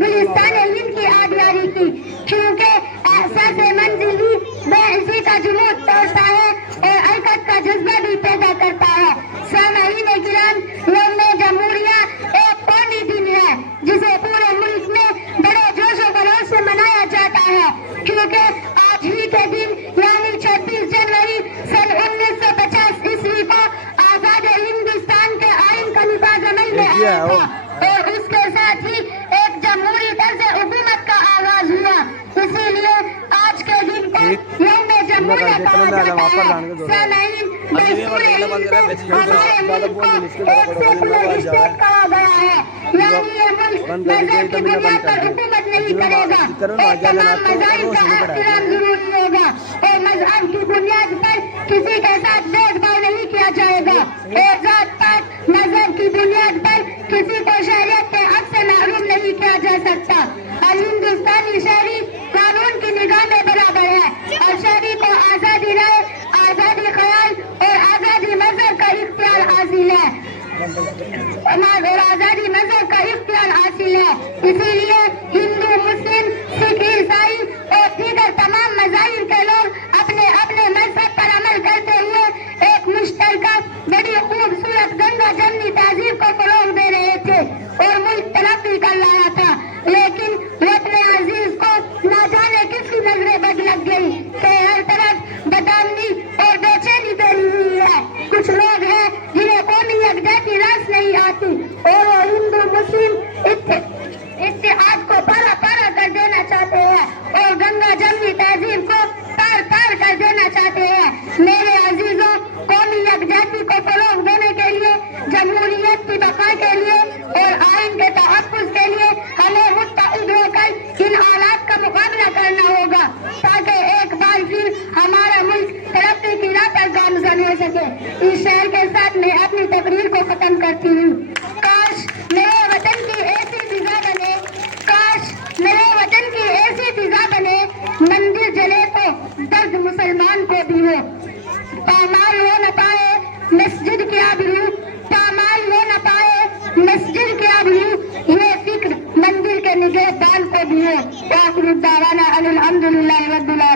گلستان ہند کی آبیاری کی، کیونکہ احساس منزلی بے کا جمود توڑتا ہے اور حرکت کا جذبہ بھی پیدا کرتا ہے۔ سامعین کرام، یوم جمہوریہ ایک قومی دن ہے جسے پورے ملک میں بڑے جوش و خروش سے منایا جاتا ہے، کیونکہ آج ہی کے دن یعنی 26 جنوری سن 1950 عیسوی کو آزاد ہندوستان کے آئین کا نفاذ عمل میں آیا تھا اور اس کے ساتھ ہی ایک جمہوری طرز حکومت کا آغاز ہوا۔ اسی لیے آج کے دن کو یوم جمہوریہ کہا جاتا ہے۔ سامعین، دستور ہند ہمارے ملک کو ایک سیکولر اسٹیٹ کہا گیا ہے، یعنی یہ ملک مذہب کی بنیاد پر حکومت نہیں کرے گا اور تمام مذاہب کا احترام ضروری ہوگا اور مذہب کی بنیاد پر کسی کے ساتھ بھید بھاؤ نہیں کیا جائے گا اور ذات پات مذہب کی بنیاد پر کسی کو شہریت کے حق سے محروم نہیں کیا جا سکتا۔ اور ہندوستانی شہری قانون کی نگاہ میں برابر ہے اور شہری کو آزادی رائے، آزادی خیال اور آزادی مذہب کا اختیار حاصل ہے اور آزادی مذہب کا اختیار حاصل ہے۔ اسی لیے ہندو، مسلم، سکھ، عیسائی اور دیگر تمام مذاہب کے لوگ اپنے اپنے مذہب پر عمل کرتے ہوئے ایک مشترکہ بڑی خوبصورت گنگا جمنی تہذیب کو فروغ دے رہے تھے اور ملک ترقی کر رہا تھا، لیکن وطن عزیز کو نہ جانے کس کی نظریں بد لگ گئی کہ ہر طرف بدامنی اور بے چینی پھیلی ہوئی ہے۔ کچھ لوگ ہیں جنہیں قومی یکجہتی راس نہیں آتی اور وہ ہندو مسلم اتحاد کو پارا پارا کر دینا چاہتے ہیں اور گنگا جمنی تہذیب کو تار تار کر دینا چاہتے ہیں۔ میرے عزیزوں، قومی یکجہتی کو فروغ دینے کے لیے، جمہوریت کی بقا کے لیے اور آئین کے تحفظ کے لیے ہمیں متحد ہو کر ان حالات کا مقابلہ کرنا ہوگا تاکہ ایک بار پھر ہمارا ملک ترقی کی راہ پر گامزن ہو سکے۔ اس شعر کے ساتھ میں اپنی تقریر کو ختم کرتی ہوں۔ کاش میرے وطن کی ایسی فضا بنے، کاش میرے وطن کی ایسی فضا بنے، مندر جلے تو درد مسلمان کو بھی ہو، پامال ہو نہ پائے مسجد کی آبرو، پامال ہو نہ پائے مسجد کی آبرو، یہ فکر مندر کے نگہبان کو بھی ہو۔ وآخر دعوانا ان الحمدللہ رب العالمین۔